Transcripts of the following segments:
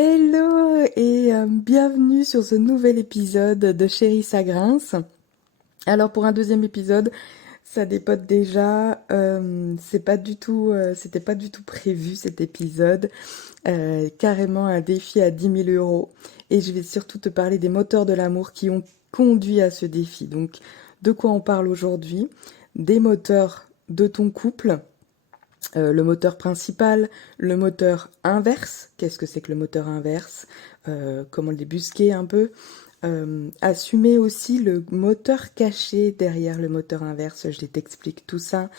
Hello et bienvenue sur ce nouvel épisode de Chérie ça grince. Alors pour un deuxième épisode, ça dépote déjà. C'était pas du tout prévu cet épisode. Carrément un défi à 10 000 euros. Et je vais surtout te parler des moteurs de l'amour qui ont conduit à ce défi. Donc de quoi on parle aujourd'hui? Des moteurs de ton couple. Le moteur principal, le moteur inverse. Qu'est-ce que c'est que le moteur inverse? Comment le débusquer un peu? Assumer aussi le moteur caché derrière le moteur inverse. Je t'explique tout ça.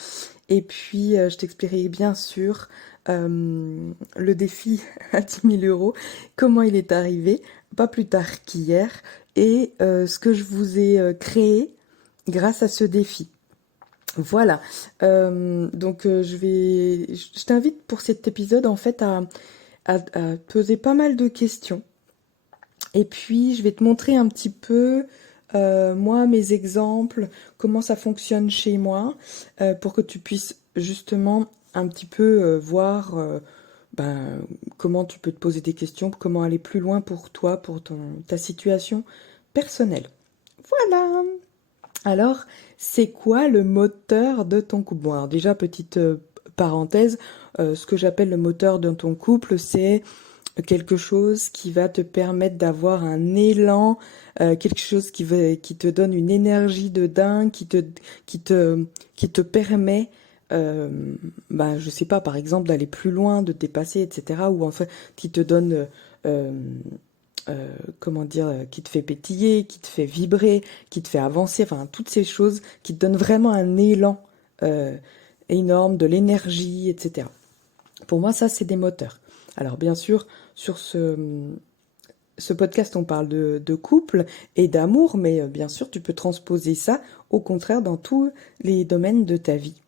Et puis, je t'expliquerai bien sûr le défi à 10 000 euros, comment il est arrivé, pas plus tard qu'hier, et ce que je vous ai créé grâce à ce défi. Voilà. Je t'invite pour cet épisode en fait à poser pas mal de questions. Et puis je vais te montrer un petit peu moi mes exemples, comment ça fonctionne chez moi, pour que tu puisses justement un petit peu voir ben, comment tu peux te poser des questions, comment aller plus loin pour toi, pour ta situation personnelle. Voilà. Alors, c'est quoi le moteur de ton couple? Bon, alors déjà, petite parenthèse, ce que j'appelle le moteur de ton couple, c'est quelque chose qui va te permettre d'avoir un élan, quelque chose qui te donne une énergie de dingue, qui te, qui te permet, je sais pas, par exemple, d'aller plus loin, de te dépasser, etc. Ou en fait, qui te donne euh, comment dire, qui te fait pétiller, qui te fait vibrer, qui te fait avancer, enfin toutes ces choses qui te donnent vraiment un élan euh, énorme, de l'énergie, etc. Pour moi, ça, c'est des moteurs. Alors bien sûr, sur ce podcast, on parle de couple et d'amour, mais bien sûr, tu peux transposer ça, au contraire, dans tous les domaines de ta vie,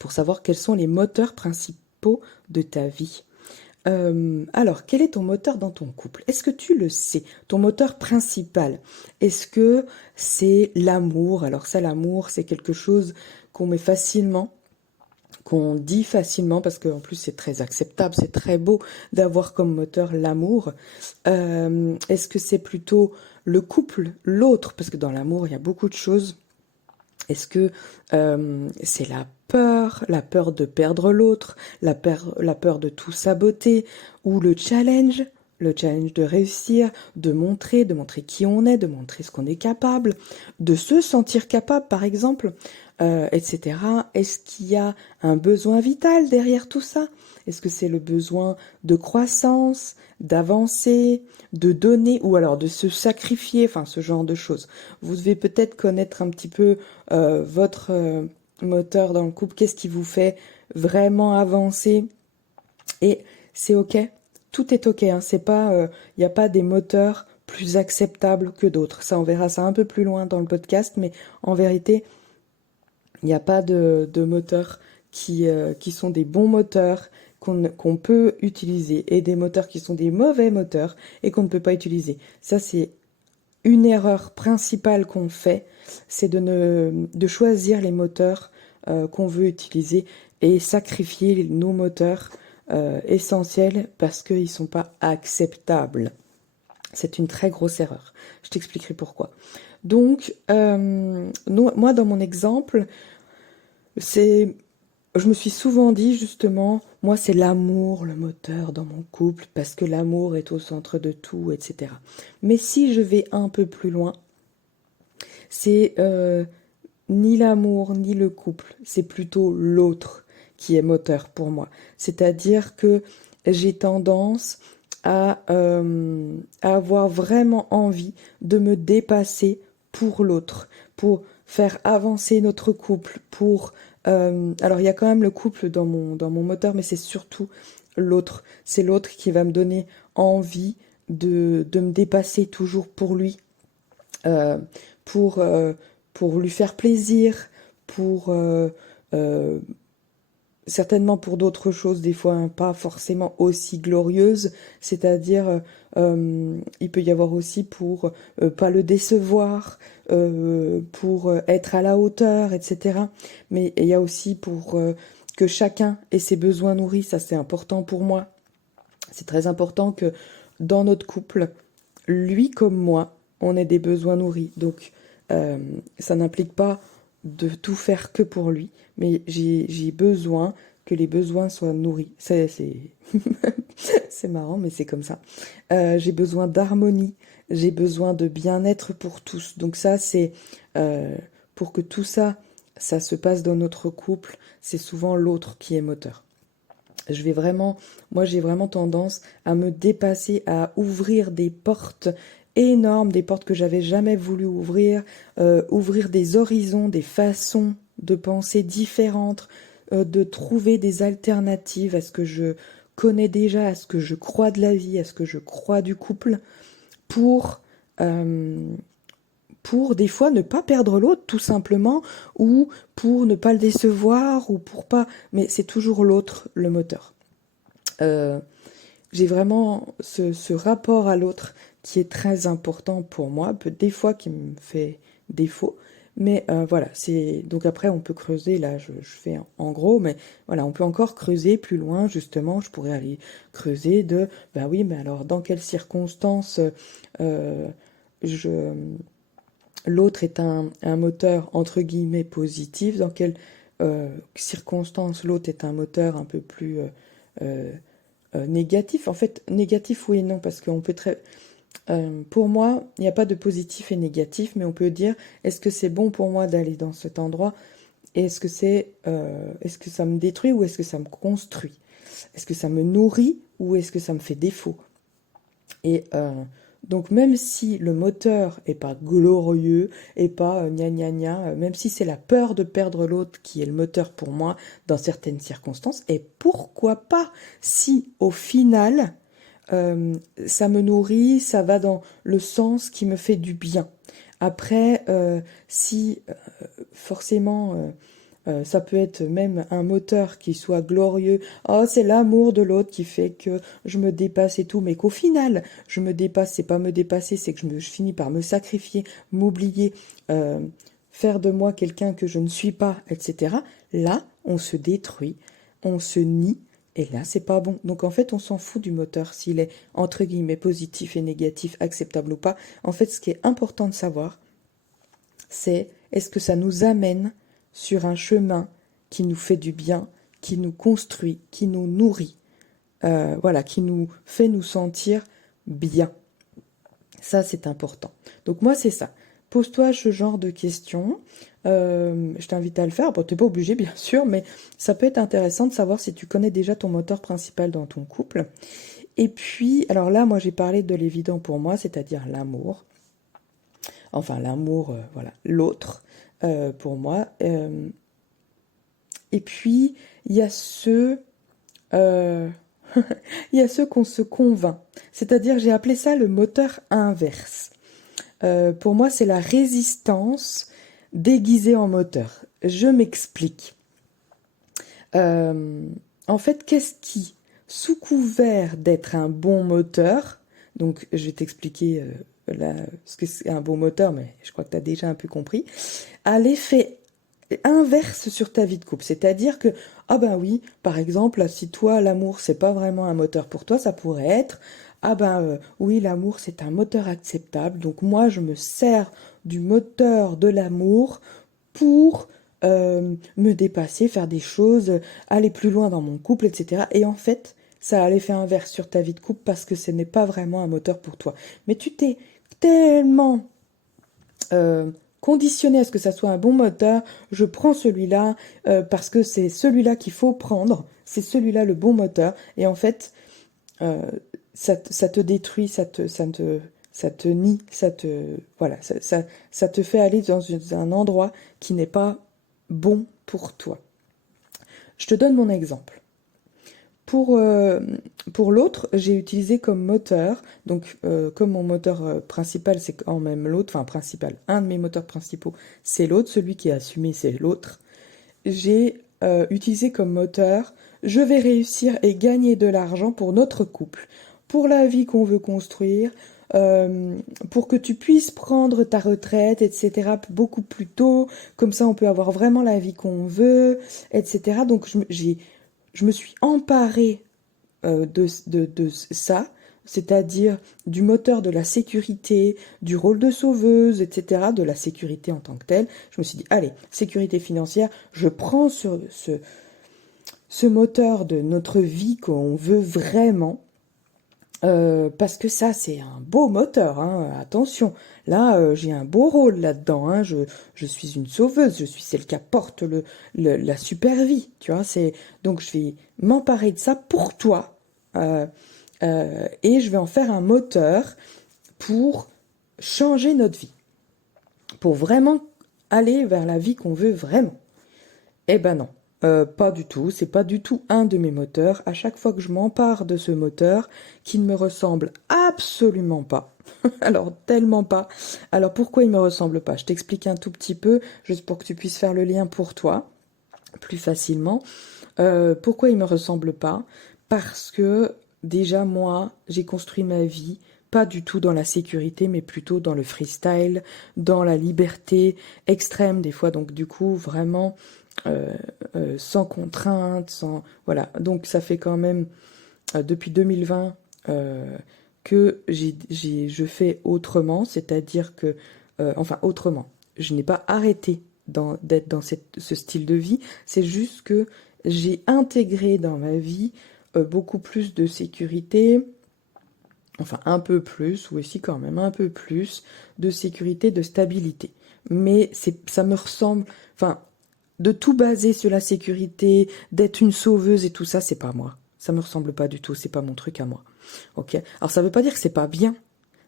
pour savoir quels sont les moteurs principaux de ta vie. Alors, quel est ton moteur dans ton couple? Est-ce que tu le sais? Ton moteur principal, est-ce que c'est l'amour? Alors ça, l'amour, c'est quelque chose qu'on met facilement, qu'on dit facilement, parce qu'en plus c'est très acceptable, c'est très beau d'avoir comme moteur l'amour. Est-ce que c'est plutôt le couple, l'autre? Parce que dans l'amour, il y a beaucoup de choses. Est-ce que c'est la peur de perdre l'autre, la peur de tout saboter, ou le challenge de réussir, de montrer qui on est, de montrer ce qu'on est capable, de se sentir capable par exemple, etc. Est-ce qu'il y a un besoin vital derrière tout ça? Est-ce que c'est le besoin de croissance, d'avancer, de donner, ou alors de se sacrifier, enfin ce genre de choses. Vous devez peut-être connaître un petit peu votre moteur dans le couple, qu'est-ce qui vous fait vraiment avancer. Et c'est ok, tout est ok, hein. C'est pas, il n'y a pas des moteurs plus acceptables que d'autres. Ça, on verra ça un peu plus loin dans le podcast, mais en vérité, il n'y a pas de moteurs qui sont des bons moteurs qu'on peut utiliser et des moteurs qui sont des mauvais moteurs et qu'on ne peut pas utiliser. Ça, c'est une erreur principale qu'on fait, c'est de choisir les moteurs qu'on veut utiliser et sacrifier nos moteurs essentiels parce qu'ils ne sont pas acceptables. C'est une très grosse erreur. Je t'expliquerai pourquoi. Donc, moi, dans mon exemple, c'est, je me suis souvent dit justement, moi, c'est l'amour, le moteur dans mon couple, parce que l'amour est au centre de tout, etc. Mais si je vais un peu plus loin, c'est ni l'amour ni le couple, c'est plutôt l'autre qui est moteur pour moi. C'est-à-dire que j'ai tendance à avoir vraiment envie de me dépasser pour l'autre, pour faire avancer notre couple, pour... alors il y a quand même le couple dans mon moteur, mais c'est surtout l'autre. C'est l'autre qui va me donner envie de me dépasser toujours pour lui, euh, pour, euh, pour lui faire plaisir, pour euh, certainement pour d'autres choses, des fois hein, pas forcément aussi glorieuses, c'est-à-dire il peut y avoir aussi pour pas le décevoir, pour être à la hauteur, etc. Mais il y a aussi pour que chacun ait ses besoins nourris, ça c'est important pour moi. C'est très important que dans notre couple, lui comme moi, on ait des besoins nourris. Donc, ça n'implique pas de tout faire que pour lui, mais j'ai besoin que les besoins soient nourris. C'est marrant, mais c'est comme ça. J'ai besoin d'harmonie, j'ai besoin de bien-être pour tous. Donc ça, c'est euh, pour que tout ça, ça se passe dans notre couple, c'est souvent l'autre qui est moteur. Je vais vraiment, moi j'ai vraiment tendance à me dépasser, à ouvrir des portes énormes, des portes que j'avais jamais voulu ouvrir, ouvrir des horizons, des façons de penser différentes, de trouver des alternatives à ce que je connais déjà, à ce que je crois de la vie, à ce que je crois du couple, pour euh, pour des fois ne pas perdre l'autre tout simplement, ou pour ne pas le décevoir, ou pour pas, mais c'est toujours l'autre le moteur. Euh, j'ai vraiment ce rapport à l'autre qui est très important pour moi, peut des fois qui me fait défaut, mais voilà, c'est donc après on peut creuser, là je fais en gros, mais voilà, on peut encore creuser plus loin, justement, je pourrais aller creuser de, ben oui, mais alors dans quelles circonstances euh, je l'autre est un moteur entre guillemets positif, dans quelles circonstances l'autre est un moteur un peu plus euh, négatif. En fait, négatif oui et non, parce qu'on peut très... pour moi, il n'y a pas de positif et négatif, mais on peut dire, est-ce que c'est bon pour moi d'aller dans cet endroit? Et est-ce que ça me détruit ou est-ce que ça me construit? Est-ce que ça me nourrit ou est-ce que ça me fait défaut? Et donc même si le moteur est pas glorieux, et pas gna gna gna, même si c'est la peur de perdre l'autre qui est le moteur pour moi dans certaines circonstances, et pourquoi pas si au final ça me nourrit, ça va dans le sens qui me fait du bien. Après, si forcément ça peut être même un moteur qui soit glorieux. Oh, c'est l'amour de l'autre qui fait que je me dépasse et tout. Mais qu'au final, je me dépasse, c'est pas me dépasser, c'est que je finis par me sacrifier, m'oublier, euh, faire de moi quelqu'un que je ne suis pas, etc. Là, on se détruit, on se nie. Et là, c'est pas bon. Donc en fait, on s'en fout du moteur, s'il est entre guillemets positif et négatif, acceptable ou pas. En fait, ce qui est important de savoir, c'est est-ce que ça nous amène sur un chemin qui nous fait du bien, qui nous construit, qui nous nourrit, voilà, qui nous fait nous sentir bien. Ça, c'est important. Donc moi, c'est ça. Pose-toi ce genre de questions. Je t'invite à le faire. Bon, t'es pas obligé, bien sûr, mais ça peut être intéressant de savoir si tu connais déjà ton moteur principal dans ton couple. Et puis, alors là, moi, j'ai parlé de l'évident pour moi, c'est-à-dire l'amour. Enfin, l'amour, voilà, l'autre, pour moi. Et puis, il y a ceux, euh, il y a ceux qu'on se convainc. C'est-à-dire, j'ai appelé ça le moteur inverse. Pour moi, c'est la résistance déguisée en moteur. Je m'explique. Euh, En fait, qu'est-ce qui, sous couvert d'être un bon moteur, donc je vais t'expliquer ce que c'est un bon moteur, mais je crois que tu as déjà un peu compris, a l'effet inverse sur ta vie de couple. C'est-à-dire que, ah ben oui, par exemple, si toi, l'amour, c'est pas vraiment un moteur pour toi, ça pourrait être, ah ben oui, l'amour, c'est un moteur acceptable, donc moi, je me sers du moteur de l'amour pour me dépasser, faire des choses, aller plus loin dans mon couple, etc. Et en fait, ça a l'effet inverse sur ta vie de couple parce que ce n'est pas vraiment un moteur pour toi. Mais tu t'es tellement euh, conditionné à ce que ça soit un bon moteur, je prends celui-là parce que c'est celui-là qu'il faut prendre, c'est celui-là le bon moteur. Et en fait, euh, ça te détruit, ça te nie, voilà, ça te fait aller dans un endroit qui n'est pas bon pour toi. Je te donne mon exemple. Pour, euh, pour l'autre, j'ai utilisé comme moteur, donc comme mon moteur principal, c'est quand même l'autre, enfin principal, un de mes moteurs principaux, c'est l'autre, celui qui est assumé, c'est l'autre. J'ai utilisé comme moteur, je vais réussir et gagner de l'argent pour notre couple, pour la vie qu'on veut construire, euh, pour que tu puisses prendre ta retraite, etc., beaucoup plus tôt, comme ça on peut avoir vraiment la vie qu'on veut, etc. Donc je me suis emparée de ça, c'est-à-dire du moteur de la sécurité, du rôle de sauveuse, etc., de la sécurité en tant que telle. Je me suis dit, allez, sécurité financière, je prends ce moteur de notre vie qu'on veut vraiment, parce que ça, c'est un beau moteur, hein, attention. Là, j'ai un beau rôle là-dedans, hein, je suis une sauveuse, je suis celle qui apporte la super vie, tu vois. Donc, je vais m'emparer de ça pour toi, et je vais en faire un moteur pour changer notre vie, pour vraiment aller vers la vie qu'on veut vraiment. Eh ben non, pas du tout, c'est pas du tout un de mes moteurs. À chaque fois que je m'empare de ce moteur, qui ne me ressemble absolument pas, alors tellement pas, alors pourquoi il me ressemble pas? Je t'explique un tout petit peu, juste pour que tu puisses faire le lien pour toi, plus facilement. Pourquoi il me ressemble pas? Parce que déjà moi, j'ai construit ma vie pas du tout dans la sécurité, mais plutôt dans le freestyle, dans la liberté extrême des fois. Donc du coup, vraiment sans contrainte, sans voilà. Donc ça fait quand même depuis 2020 que je fais autrement, c'est-à-dire que enfin autrement. Je n'ai pas arrêté d'être dans ce style de vie. C'est juste que j'ai intégré dans ma vie beaucoup plus de sécurité, enfin un peu plus, ou aussi quand même un peu plus de sécurité, de stabilité. Mais ça me ressemble, enfin, de tout baser sur la sécurité, d'être une sauveuse et tout ça, c'est pas moi. Ça me ressemble pas du tout, c'est pas mon truc à moi. Ok? Alors ça veut pas dire que c'est pas bien.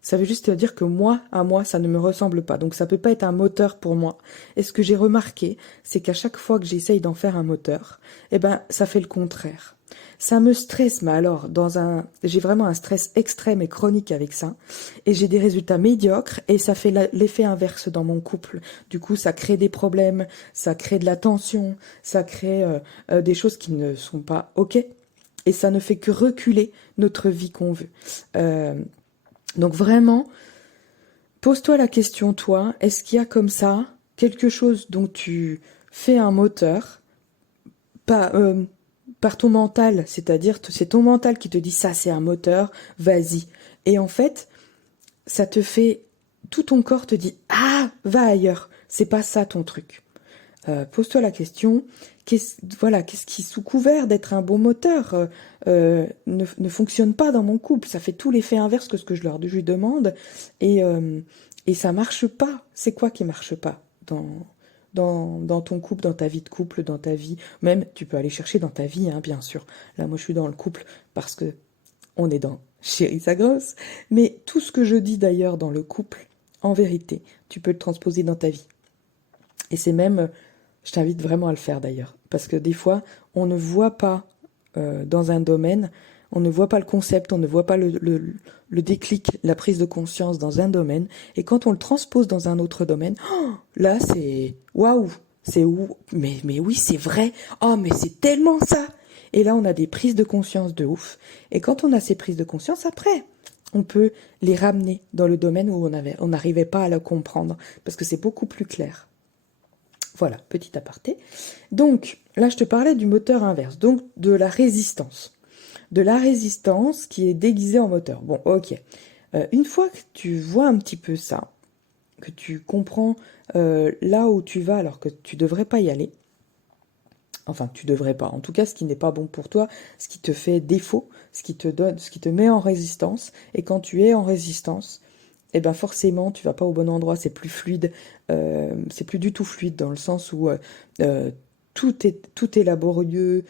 Ça veut juste dire que moi, à moi, ça ne me ressemble pas. Donc ça peut pas être un moteur pour moi. Et ce que j'ai remarqué, c'est qu'à chaque fois que j'essaye d'en faire un moteur, eh ben, ça fait le contraire. Ça me stresse, mais alors, j'ai vraiment un stress extrême et chronique avec ça. Et j'ai des résultats médiocres et ça fait l'effet inverse dans mon couple. Du coup, ça crée des problèmes, ça crée de la tension, ça crée des choses qui ne sont pas OK. Et ça ne fait que reculer notre vie qu'on veut. Donc vraiment, pose-toi la question, toi, est-ce qu'il y a comme ça quelque chose dont tu fais un moteur, pas, par ton mental, c'est-à-dire c'est ton mental qui te dit ça c'est un moteur, vas-y. Et en fait, ça te fait, tout ton corps te dit ah, va ailleurs, c'est pas ça ton truc. Pose-toi la question, qu'est-ce qui, sous couvert d'être un bon moteur, ne fonctionne pas dans mon couple? Ça fait tout l'effet inverse que ce que je lui demande, et ça marche pas. C'est quoi qui marche pas dans ton couple, dans ta vie de couple, dans ta vie? Même, tu peux aller chercher dans ta vie, hein, bien sûr. Là, moi, je suis dans le couple parce que on est dans Chérie sa grosse. Mais tout ce que je dis d'ailleurs dans le couple, en vérité, tu peux le transposer dans ta vie. Et c'est même, je t'invite vraiment à le faire d'ailleurs, parce que des fois, on ne voit pas dans un domaine, on ne voit pas le concept, on ne voit pas le déclic, la prise de conscience dans un domaine, et quand on le transpose dans un autre domaine, oh, là c'est waouh, c'est où, mais oui c'est vrai, oh mais c'est tellement ça, et là on a des prises de conscience de ouf, et quand on a ces prises de conscience après, on peut les ramener dans le domaine où on n'arrivait pas à le comprendre, parce que c'est beaucoup plus clair. Voilà, petit aparté. Donc, là, je te parlais du moteur inverse, donc de la résistance. De la résistance qui est déguisée en moteur. Bon, ok. Une fois que tu vois un petit peu ça, que tu comprends là où tu vas alors que tu devrais pas y aller, enfin, tu devrais pas. En tout cas, ce qui n'est pas bon pour toi, ce qui te fait défaut, ce qui te met en résistance. Et quand tu es en résistance, eh ben forcément, tu vas pas au bon endroit, c'est plus fluide, c'est plus du tout fluide dans le sens où tout est laborieux,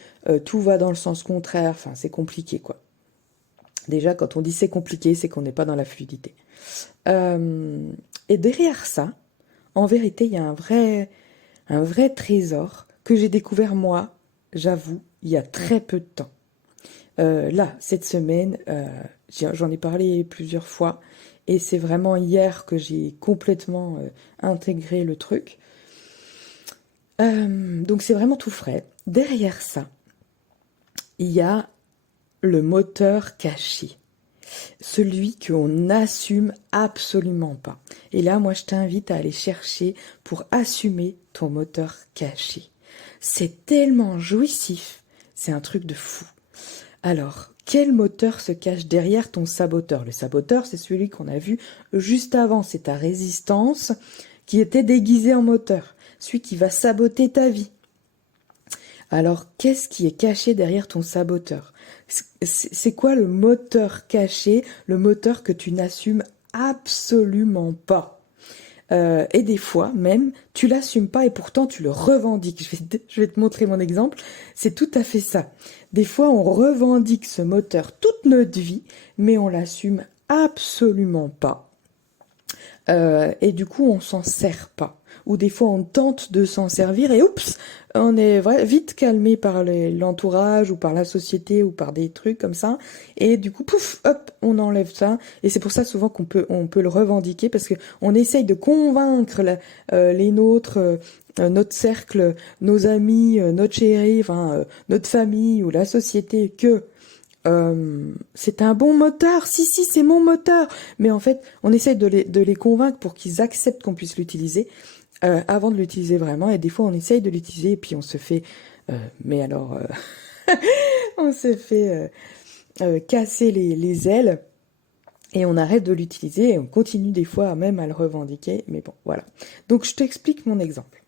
tout va dans le sens contraire, enfin c'est compliqué quoi. Déjà, quand on dit c'est compliqué, c'est qu'on n'est pas dans la fluidité. Et derrière ça, en vérité, il y a un vrai trésor que j'ai découvert moi, j'avoue, il y a très peu de temps. Là, cette semaine, j'en ai parlé plusieurs fois, et c'est vraiment hier que j'ai complètement intégré le truc. Donc c'est vraiment tout frais. Derrière ça, il y a le moteur caché. Celui qu'on n'assume absolument pas. Et là, moi, je t'invite à aller chercher pour assumer ton moteur caché. C'est tellement jouissif. C'est un truc de fou. Alors, quel moteur se cache derrière ton saboteur? Le saboteur, c'est celui qu'on a vu juste avant, c'est ta résistance qui était déguisée en moteur, celui qui va saboter ta vie. Alors, qu'est-ce qui est caché derrière ton saboteur? C'est quoi le moteur caché, le moteur que tu n'assumes absolument pas? Et des fois, même, tu l'assumes pas et pourtant tu le revendiques. Je vais te montrer mon exemple. C'est tout à fait ça. Des fois, on revendique ce moteur toute notre vie, mais on l'assume absolument pas. Et du coup, on s'en sert pas. Ou des fois, on tente de s'en servir et oups, on est vite calmé par l'entourage ou par la société ou par des trucs comme ça. Et du coup, pouf, hop, on enlève ça. Et c'est pour ça souvent on peut le revendiquer parce que on essaye de convaincre les nôtres, notre cercle, nos amis, notre chéri, enfin, notre famille ou la société que c'est un bon moteur, si, c'est mon moteur. Mais en fait, on essaye de les convaincre pour qu'ils acceptent qu'on puisse l'utiliser avant de l'utiliser vraiment. Et des fois, on essaye de l'utiliser et puis on se fait, mais alors, on se fait casser les ailes et on arrête de l'utiliser et on continue des fois même à le revendiquer. Mais bon, voilà. Donc, je t'explique mon exemple.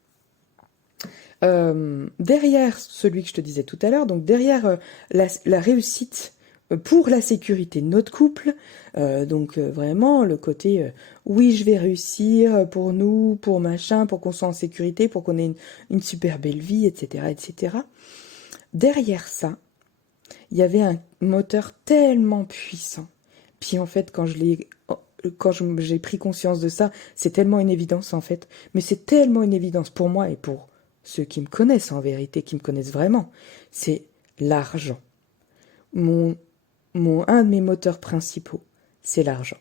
Derrière celui que je te disais tout à l'heure, donc derrière la réussite pour la sécurité de notre couple, donc vraiment le côté oui je vais réussir pour nous, pour machin, pour qu'on soit en sécurité, pour qu'on ait une super belle vie, etc., etc. Derrière ça, il y avait un moteur tellement puissant. Puis en fait, quand j'ai pris conscience de ça, c'est tellement une évidence en fait, mais c'est tellement une évidence pour moi et pour ceux qui me connaissent en vérité, qui me connaissent vraiment, c'est l'argent. Un de mes moteurs principaux, c'est l'argent.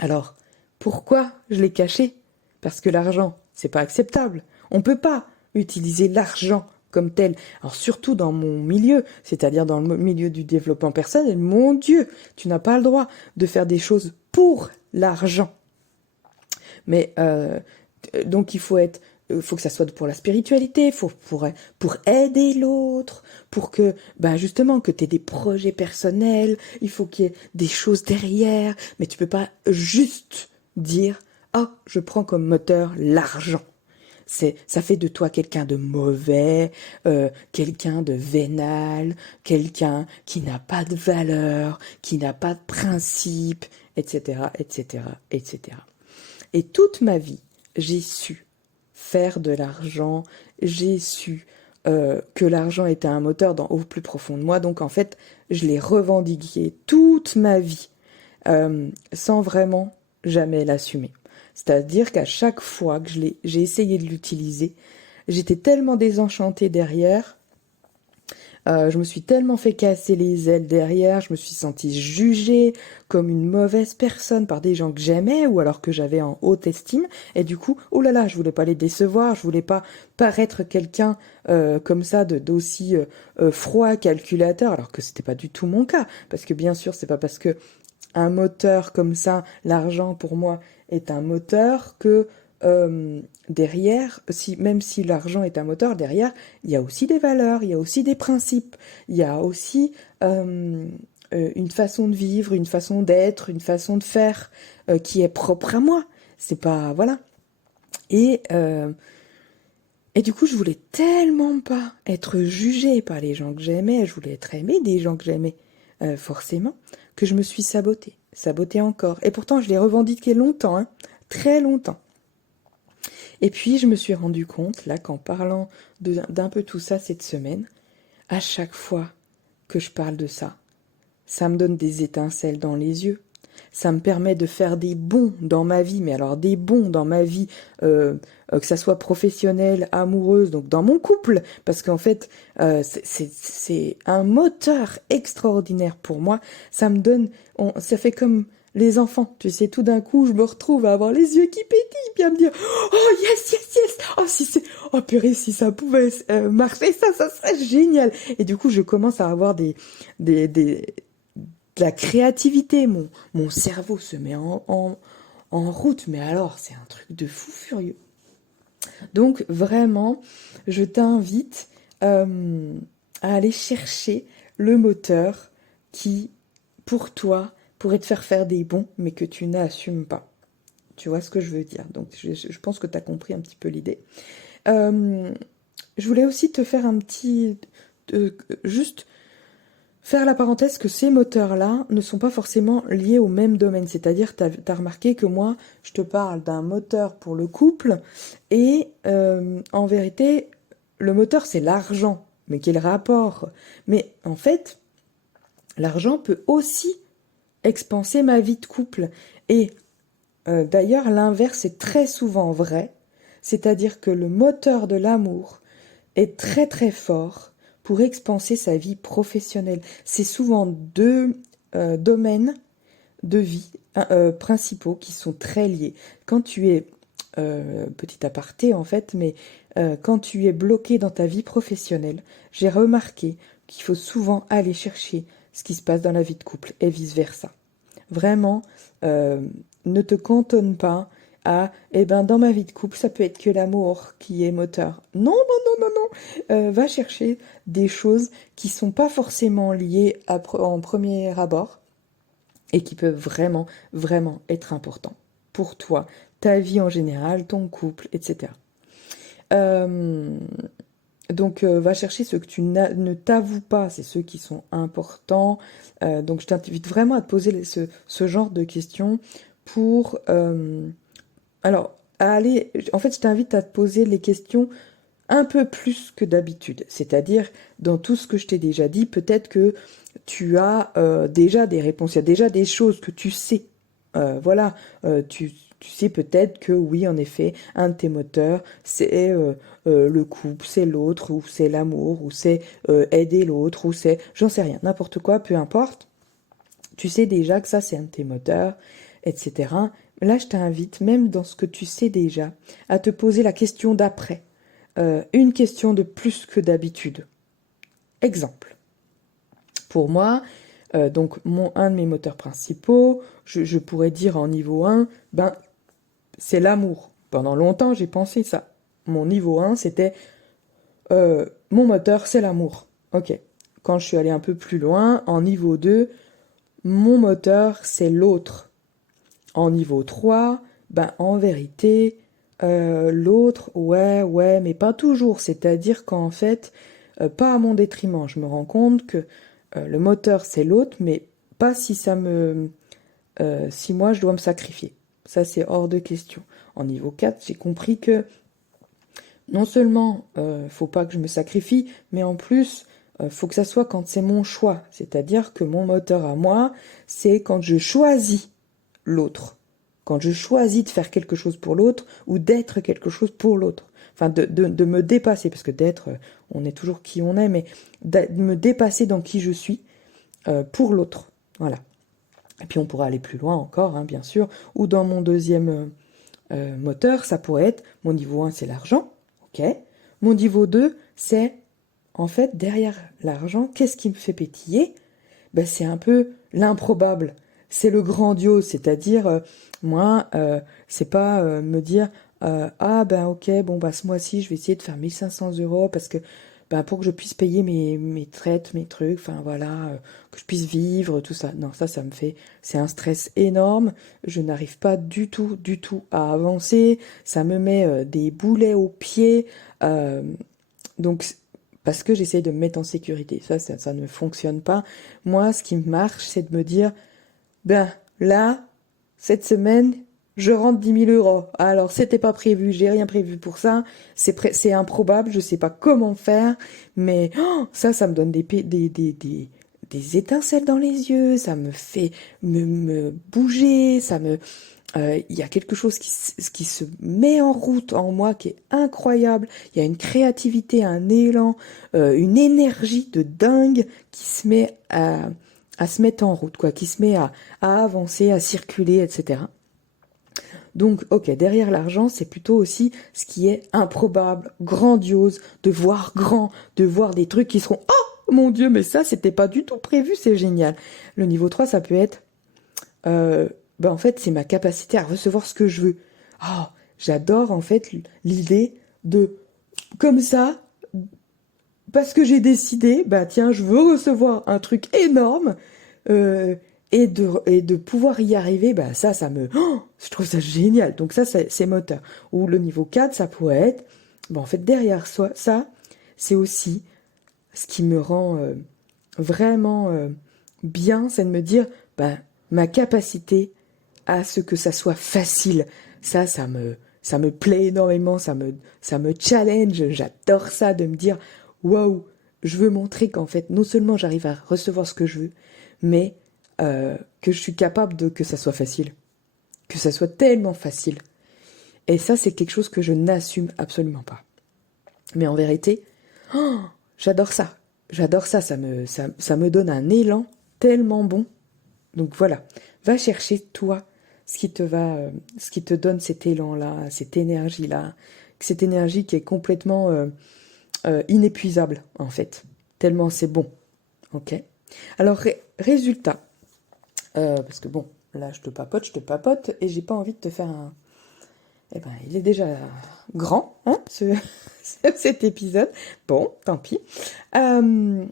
Alors, pourquoi je l'ai caché? Parce que l'argent, c'est pas acceptable. On peut pas utiliser l'argent comme tel. Alors surtout dans mon milieu, c'est-à-dire dans le milieu du développement personnel, mon Dieu, tu n'as pas le droit de faire des choses pour l'argent. Mais donc il faut que ça soit pour la spiritualité, pour aider l'autre, pour que, justement, que tu aies des projets personnels, il faut qu'il y ait des choses derrière, mais tu peux pas juste dire, oh, je prends comme moteur l'argent. Ça fait de toi quelqu'un de mauvais, quelqu'un de vénal, quelqu'un qui n'a pas de valeur, qui n'a pas de principe, etc., etc., etc. Et toute ma vie, j'ai su faire de l'argent, j'ai su que l'argent était un moteur au plus profond de moi. Donc en fait, je l'ai revendiqué toute ma vie sans vraiment jamais l'assumer. C'est-à-dire qu'à chaque fois que j'ai essayé de l'utiliser, j'étais tellement désenchantée derrière, je me suis tellement fait casser les ailes derrière, je me suis sentie jugée comme une mauvaise personne par des gens que j'aimais ou alors que j'avais en haute estime. Et du coup, oh là là, je voulais pas les décevoir, je voulais pas paraître quelqu'un comme ça d'aussi froid, calculateur, alors que c'était pas du tout mon cas. Parce que bien sûr, c'est pas parce que un moteur comme ça, l'argent pour moi est un moteur que derrière, même si l'argent est un moteur, derrière, il y a aussi des valeurs, il y a aussi des principes, il y a aussi une façon de vivre, une façon d'être, une façon de faire qui est propre à moi. C'est pas, voilà. Et du coup, je voulais tellement pas être jugée par les gens que j'aimais, je voulais être aimée des gens que j'aimais, forcément, que je me suis sabotée encore. Et pourtant, je l'ai revendiqué longtemps, hein, très longtemps. Et puis, je me suis rendu compte, là, qu'en parlant d'un peu tout ça cette semaine, à chaque fois que je parle de ça, ça me donne des étincelles dans les yeux. Ça me permet de faire des bonds dans ma vie, mais alors des bonds dans ma vie, que ça soit professionnelle, amoureuse, donc dans mon couple, parce qu'en fait, c'est un moteur extraordinaire pour moi. Ça me donne, ça fait comme les enfants, tu sais, tout d'un coup, je me retrouve à avoir les yeux qui pétillent, puis à me dire, oh yes, yes, yes, oh purée, si ça pouvait marcher, ça serait génial. Et du coup, je commence à avoir de la créativité, mon cerveau se met en route, mais alors c'est un truc de fou furieux. Donc vraiment, je t'invite à aller chercher le moteur qui, pour toi, pourraient te faire des bons, mais que tu n'assumes pas. Tu vois ce que je veux dire? Donc, je pense que tu as compris un petit peu l'idée. Je voulais aussi te faire un petit... juste faire la parenthèse que ces moteurs-là ne sont pas forcément liés au même domaine. C'est-à-dire, tu as remarqué que moi, je te parle d'un moteur pour le couple, et en vérité, le moteur, c'est l'argent. Mais quel rapport? Mais en fait, l'argent peut aussi expanser ma vie de couple. Et d'ailleurs, l'inverse est très souvent vrai. C'est-à-dire que le moteur de l'amour est très très fort pour expanser sa vie professionnelle. C'est souvent deux domaines de vie principaux qui sont très liés. Quand tu es, petit aparté en fait, mais quand tu es bloqué dans ta vie professionnelle, j'ai remarqué qu'il faut souvent aller chercher ce qui se passe dans la vie de couple et vice-versa. Vraiment, ne te cantonne pas à, eh ben, dans ma vie de couple, ça peut être que l'amour qui est moteur. Non, non, non, non, non. Va chercher des choses qui sont pas forcément liées en premier abord et qui peuvent vraiment, vraiment être importants pour toi, ta vie en général, ton couple, etc. Donc, va chercher ceux que tu ne t'avoues pas, c'est ceux qui sont importants. Donc, je t'invite vraiment à te poser ce genre de questions pour... alors, en fait, je t'invite à te poser les questions un peu plus que d'habitude. C'est-à-dire, dans tout ce que je t'ai déjà dit, peut-être que tu as déjà des réponses, il y a déjà des choses que tu sais. Voilà, tu sais peut-être que oui, en effet, un de tes moteurs, c'est le couple, c'est l'autre, ou c'est l'amour, ou c'est aider l'autre, ou c'est, j'en sais rien, n'importe quoi, peu importe. Tu sais déjà que ça, c'est un de tes moteurs, etc. Là, je t'invite, même dans ce que tu sais déjà, à te poser la question d'après. Une question de plus que d'habitude. Exemple. Pour moi, donc un de mes moteurs principaux, je pourrais dire en niveau 1, ben, c'est l'amour. Pendant longtemps, j'ai pensé ça. Mon niveau 1, c'était mon moteur, c'est l'amour. Ok. Quand je suis allée un peu plus loin, en niveau 2, mon moteur, c'est l'autre. En niveau 3, ben, en vérité, l'autre, ouais, mais pas toujours. C'est-à-dire qu'en fait, pas à mon détriment. Je me rends compte que le moteur, c'est l'autre, mais pas si moi, je dois me sacrifier. Ça, c'est hors de question. En niveau 4, j'ai compris que non seulement faut pas que je me sacrifie, mais en plus, faut que ça soit quand c'est mon choix. C'est-à-dire que mon moteur à moi, c'est quand je choisis l'autre. Quand je choisis de faire quelque chose pour l'autre ou d'être quelque chose pour l'autre. Enfin, de me dépasser, parce que d'être, on est toujours qui on est, mais de me dépasser dans qui je suis pour l'autre. Voilà. Et puis on pourra aller plus loin encore, hein, bien sûr. Ou dans mon deuxième moteur, ça pourrait être, mon niveau 1, c'est l'argent. Ok. Mon niveau 2, c'est, en fait, derrière l'argent, qu'est-ce qui me fait pétiller? Ben, c'est un peu l'improbable. C'est le grandiose, c'est-à-dire, moi, c'est pas me dire, ah ben ok, bon bah ce mois-ci, je vais essayer de faire 1 500 € parce que ben, pour que je puisse payer mes traites, mes trucs, enfin voilà, que je puisse vivre, tout ça. Non, ça me fait, c'est un stress énorme. Je n'arrive pas du tout à avancer. Ça me met des boulets aux pieds. Donc, parce que j'essaye de me mettre en sécurité. Ça ne fonctionne pas. Moi, ce qui marche, c'est de me dire, ben là, cette semaine, je rentre 10 000 €. Alors, c'était pas prévu, j'ai rien prévu pour ça. C'est improbable, je sais pas comment faire, mais ça me donne des étincelles dans les yeux, ça me fait me bouger, il y a quelque chose qui se met en route en moi qui est incroyable. Il y a une créativité, un élan, une énergie de dingue qui se met à se mettre en route, quoi, qui se met à avancer, à circuler, etc. Donc, ok, derrière l'argent, c'est plutôt aussi ce qui est improbable, grandiose, de voir grand, de voir des trucs qui seront, oh mon Dieu, mais ça, c'était pas du tout prévu, c'est génial. Le niveau 3, ça peut être, en fait, c'est ma capacité à recevoir ce que je veux. Oh, j'adore, en fait, l'idée de, comme ça, parce que j'ai décidé, bah tiens, je veux recevoir un truc énorme, euh, et de pouvoir y arriver, bah je trouve ça génial. Donc ça, c'est moteur. Ou le niveau 4, ça pourrait être, bah en fait, derrière ça, c'est aussi ce qui me rend vraiment bien, c'est de me dire, bah, ma capacité à ce que ça soit facile. Ça me plaît énormément, ça me challenge. J'adore ça de me dire, waouh, je veux montrer qu'en fait, non seulement j'arrive à recevoir ce que je veux, mais que je suis capable de que ça soit facile, que ça soit tellement facile. Et ça, c'est quelque chose que je n'assume absolument pas. Mais en vérité, j'adore ça. J'adore ça. Ça me donne un élan tellement bon. Donc voilà, va chercher toi ce qui te donne cet élan-là, cette énergie qui est complètement inépuisable en fait, tellement c'est bon, ok? Alors résultat, parce que bon, là je te papote et j'ai pas envie de te faire un... Eh ben, il est déjà grand, hein, cet épisode. Bon, tant pis. Euh,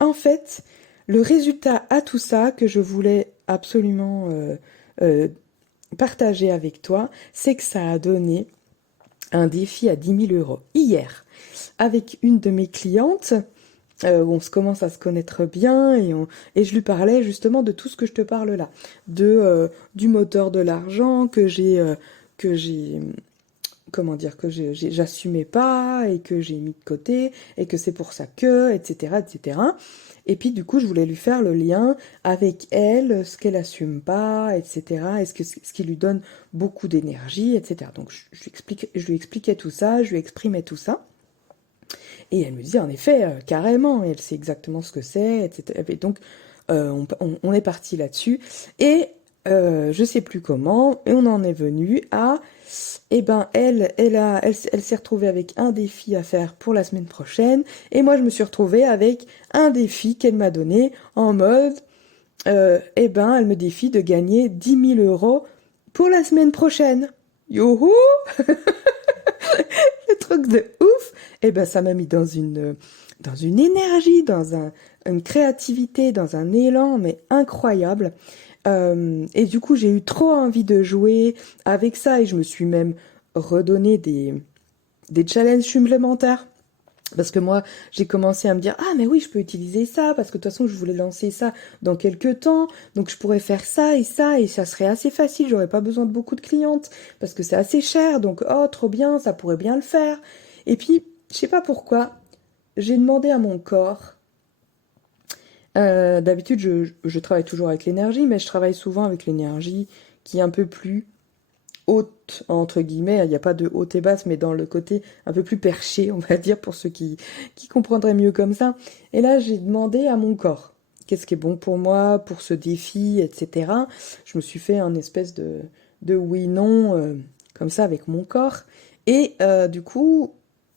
En fait, le résultat à tout ça que je voulais absolument euh, partager avec toi, c'est que ça a donné un défi à 10 000 € hier avec une de mes clientes. Où on se commence à se connaître bien et je lui parlais justement de tout ce que je te parle là, du moteur de l'argent que j'ai comment dire, j'assumais pas et que j'ai mis de côté et que c'est pour ça que, etc., etc. Et puis du coup, je voulais lui faire le lien avec elle, ce qu'elle assume pas, etc. Et ce qui lui donne beaucoup d'énergie, etc. Donc je lui expliquais tout ça, je lui exprimais tout ça. Et elle me disait en effet, carrément, elle sait exactement ce que c'est, etc. Et donc on est parti là-dessus. Et je sais plus comment, et on en est venu à, eh ben elle s'est retrouvée avec un défi à faire pour la semaine prochaine, et moi je me suis retrouvée avec un défi qu'elle m'a donné en mode, eh ben elle me défie de gagner 10 000 € pour la semaine prochaine. Youhou! Le truc de ouf! Eh ben ça m'a mis dans une énergie, une créativité, dans un élan, mais incroyable. Et du coup, j'ai eu trop envie de jouer avec ça et je me suis même redonné des challenges supplémentaires. Parce que moi, j'ai commencé à me dire, ah mais oui, je peux utiliser ça, parce que de toute façon, je voulais lancer ça dans quelques temps, donc je pourrais faire ça, et ça serait assez facile, j'aurais pas besoin de beaucoup de clientes, parce que c'est assez cher, donc oh, trop bien, ça pourrait bien le faire. Et puis, je sais pas pourquoi, j'ai demandé à mon corps. D'habitude, je travaille toujours avec l'énergie, mais je travaille souvent avec l'énergie qui est un peu plus haute, entre guillemets. Il n'y a pas de haute et basse, mais dans le côté un peu plus perché, on va dire, pour ceux qui comprendraient mieux comme ça. Et là, j'ai demandé à mon corps qu'est-ce qui est bon pour moi, pour ce défi, etc. Je me suis fait un espèce de oui-non, comme ça, avec mon corps. Et du coup,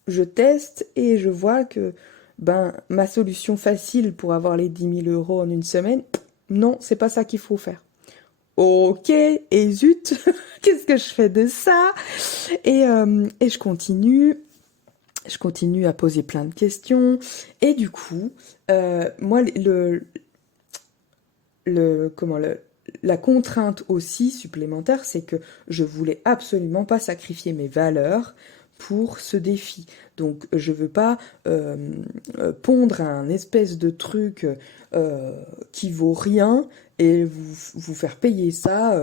je teste et je vois que ben ma solution facile pour avoir les 10 000 € en une semaine, non, c'est pas ça qu'il faut faire. Ok, et zut, qu'est-ce que je fais de ça? Et je continue à poser plein de questions. Et du coup, moi, la contrainte aussi supplémentaire, c'est que je voulais absolument pas sacrifier mes valeurs pour ce défi. Donc je veux pas pondre un espèce de truc qui vaut rien et vous faire payer ça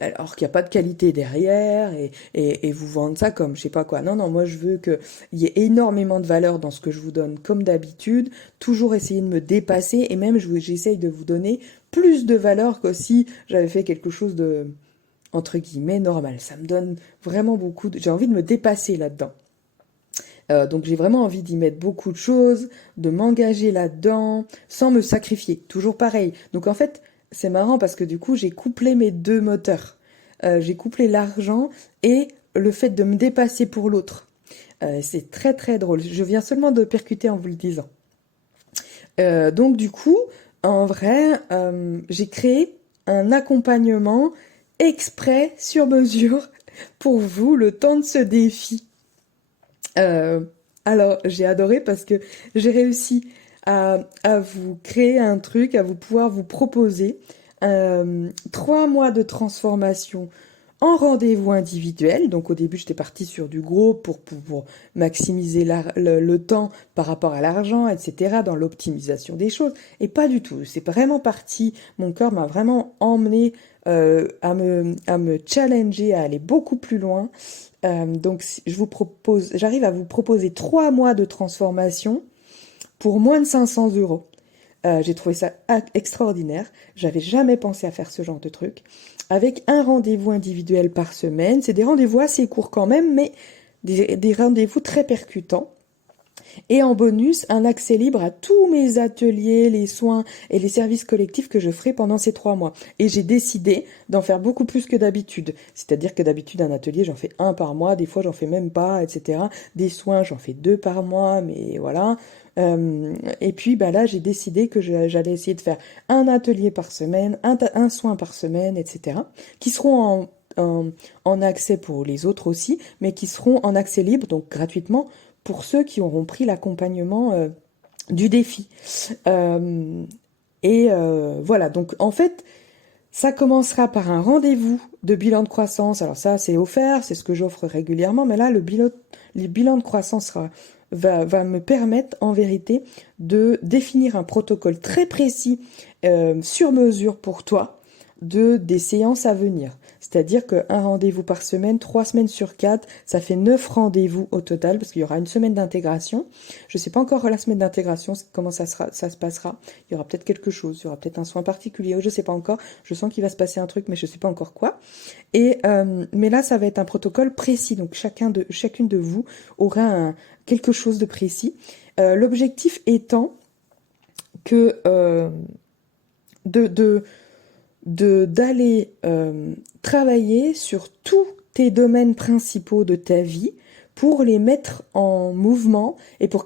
alors qu'il n'y a pas de qualité derrière et vous vendre ça comme je sais pas quoi. Non, non, moi je veux qu'il y ait énormément de valeur dans ce que je vous donne comme d'habitude, toujours essayer de me dépasser et même j'essaye de vous donner plus de valeur que si j'avais fait quelque chose de, entre guillemets, normal. Ça me donne vraiment beaucoup j'ai envie de me dépasser là-dedans. Donc j'ai vraiment envie d'y mettre beaucoup de choses, de m'engager là-dedans, sans me sacrifier. Toujours pareil. Donc en fait, c'est marrant parce que du coup, j'ai couplé mes deux moteurs. J'ai couplé l'argent et le fait de me dépasser pour l'autre. C'est très très drôle. Je viens seulement de percuter en vous le disant. Donc du coup, en vrai, j'ai créé un accompagnement exprès sur mesure pour vous le temps de ce défi. Alors, j'ai adoré parce que j'ai réussi à vous créer un truc, à vous pouvoir vous proposer 3 mois de transformation en rendez-vous individuel. Donc au début, j'étais partie sur du gros pour maximiser le temps par rapport à l'argent, etc., dans l'optimisation des choses. Et pas du tout. C'est vraiment parti, mon corps m'a vraiment emmené à me challenger, à aller beaucoup plus loin. Donc j'arrive à vous proposer 3 mois de transformation pour moins de 500 euros. J'ai trouvé ça extraordinaire. J'avais jamais pensé à faire ce genre de truc. Avec un rendez-vous individuel par semaine. C'est des rendez-vous assez courts quand même, mais des rendez-vous très percutants. Et en bonus, un accès libre à tous mes ateliers, les soins et les services collectifs que je ferai pendant ces 3 mois. Et j'ai décidé d'en faire beaucoup plus que d'habitude. C'est-à-dire que d'habitude, un atelier, j'en fais un par mois, des fois, j'en fais même pas, etc. Des soins, j'en fais 2 par mois, mais voilà. Et puis, bah là, j'ai décidé que j'allais essayer de faire un atelier par semaine, un soin par semaine, etc. Qui seront en accès pour les autres aussi, mais qui seront en accès libre, donc gratuitement, pour ceux qui auront pris l'accompagnement du défi. Voilà, donc en fait, ça commencera par un rendez-vous de bilan de croissance. Alors ça, c'est offert, c'est ce que j'offre régulièrement, mais là, le bilan de croissance va me permettre, en vérité, de définir un protocole très précis, sur mesure pour toi, des séances à venir. C'est-à-dire qu'un rendez-vous par semaine, 3 semaines sur 4, ça fait 9 rendez-vous au total, parce qu'il y aura une semaine d'intégration. Je ne sais pas encore la semaine d'intégration, comment ça se passera. Il y aura peut-être quelque chose, il y aura peut-être un soin particulier, je ne sais pas encore. Je sens qu'il va se passer un truc, mais je ne sais pas encore quoi. Mais là, ça va être un protocole précis, donc chacune de vous aura quelque chose de précis. L'objectif étant que d'aller travailler sur tous tes domaines principaux de ta vie pour les mettre en mouvement et pour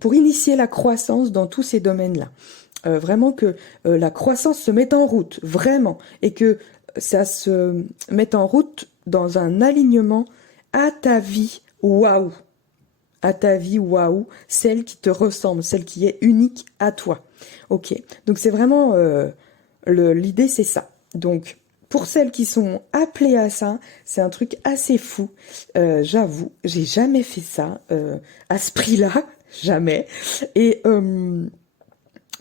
pour initier la croissance dans tous ces domaines-là. Vraiment que la croissance se mette en route, vraiment, et que ça se mette en route dans un alignement à ta vie. Waouh! À ta vie, waouh, celle qui te ressemble, celle qui est unique à toi. Ok, donc c'est vraiment l'idée, c'est ça. Donc pour celles qui sont appelées à ça, c'est un truc assez fou. J'avoue, j'ai jamais fait ça à ce prix-là, jamais. Et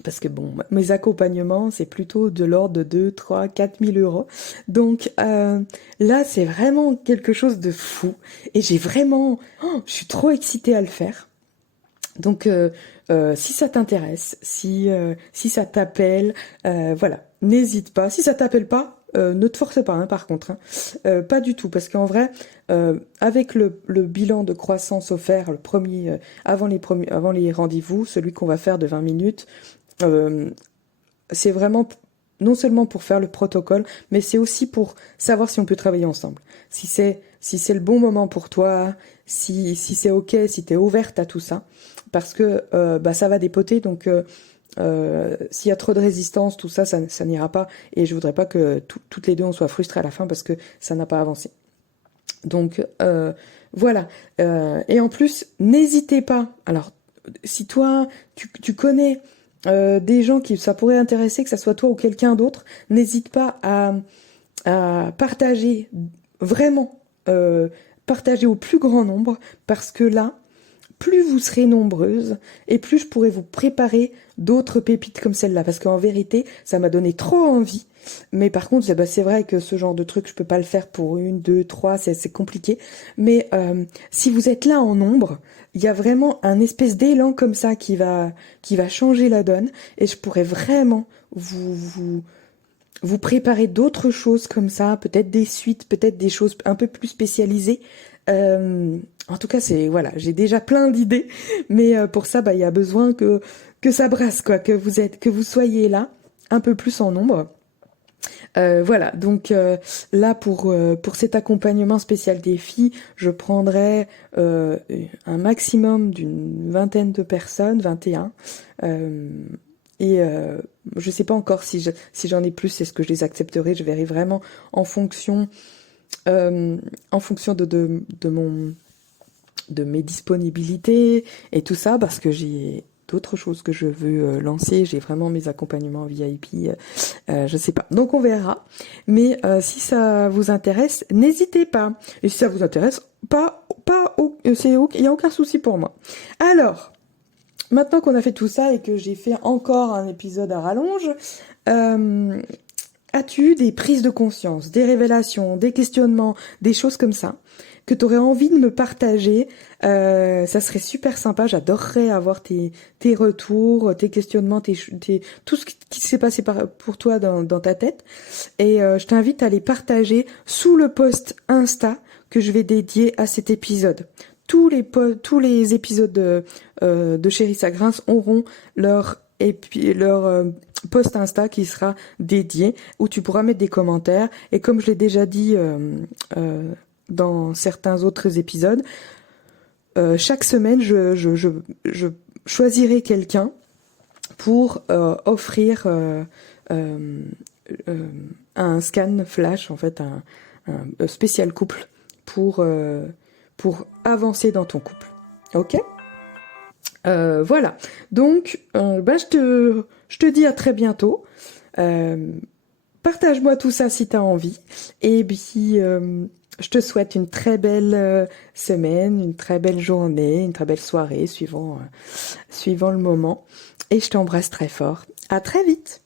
parce que bon, mes accompagnements, c'est plutôt de l'ordre de 2, 3, 4 000 euros. Donc là, c'est vraiment quelque chose de fou. Et je suis trop excitée à le faire. Donc si ça t'intéresse, si ça t'appelle, voilà, n'hésite pas. Si ça t'appelle pas, ne te force pas, hein, par contre. Pas du tout, parce qu'en vrai, avec le bilan de croissance offert, le premier, avant les rendez-vous, celui qu'on va faire de 20 minutes, c'est vraiment non seulement pour faire le protocole, mais c'est aussi pour savoir si on peut travailler ensemble. Si c'est le bon moment pour toi, si c'est ok, si t'es ouverte à tout ça, parce que ça va dépoter. Donc s'il y a trop de résistance, tout ça, ça n'ira pas. Et je voudrais pas que toutes les deux on soit frustrées à la fin parce que ça n'a pas avancé. Donc voilà. Et en plus, n'hésitez pas. Alors si toi tu connais des gens qui ça pourrait intéresser, que ça soit toi ou quelqu'un d'autre, n'hésite pas à partager, vraiment partager au plus grand nombre, parce que là, plus vous serez nombreuses et plus je pourrai vous préparer d'autres pépites comme celle-là, parce qu'en vérité, ça m'a donné trop envie. Mais par contre, c'est vrai que ce genre de truc, je peux pas le faire pour 1, 2, 3, c'est compliqué. Mais si vous êtes là en nombre, il y a vraiment un espèce d'élan comme ça qui va changer la donne, et je pourrais vraiment vous préparer d'autres choses comme ça, peut-être des suites, peut-être des choses un peu plus spécialisées. En tout cas, voilà, j'ai déjà plein d'idées, mais pour ça, il y a besoin que ça brasse, quoi, que vous soyez là, un peu plus en nombre. Voilà, donc là pour cet accompagnement spécial des filles, je prendrai un maximum d'une vingtaine de personnes, 21. Et je sais pas encore si j'en ai plus, est-ce que je les accepterai. Je verrai vraiment en fonction de de mes disponibilités et tout ça, parce que j'ai d'autres choses que je veux lancer. J'ai vraiment mes accompagnements VIP, je sais pas. Donc on verra. Mais si ça vous intéresse, n'hésitez pas. Et si ça vous intéresse, il y a aucun souci pour moi. Alors, maintenant qu'on a fait tout ça et que j'ai fait encore un épisode à rallonge, as-tu eu des prises de conscience, des révélations, des questionnements, des choses comme ça que tu aurais envie de me partager? Ça serait super sympa, j'adorerais avoir tes retours, tes questionnements, tout ce qui s'est passé pour toi dans ta tête. Et je t'invite à les partager sous le post Insta que je vais dédier à cet épisode. Tous les épisodes de Chérie ça grince auront leur post Insta qui sera dédié, où tu pourras mettre des commentaires. Et comme je l'ai déjà dit dans certains autres épisodes, chaque semaine, je choisirai quelqu'un pour offrir un scan flash, en fait, un spécial couple pour avancer dans ton couple. Ok ? Voilà. Donc, je te dis à très bientôt. Partage-moi tout ça si tu as envie. Et puis, je te souhaite une très belle semaine, une très belle journée, une très belle soirée, suivant le moment. Et je t'embrasse très fort. À très vite.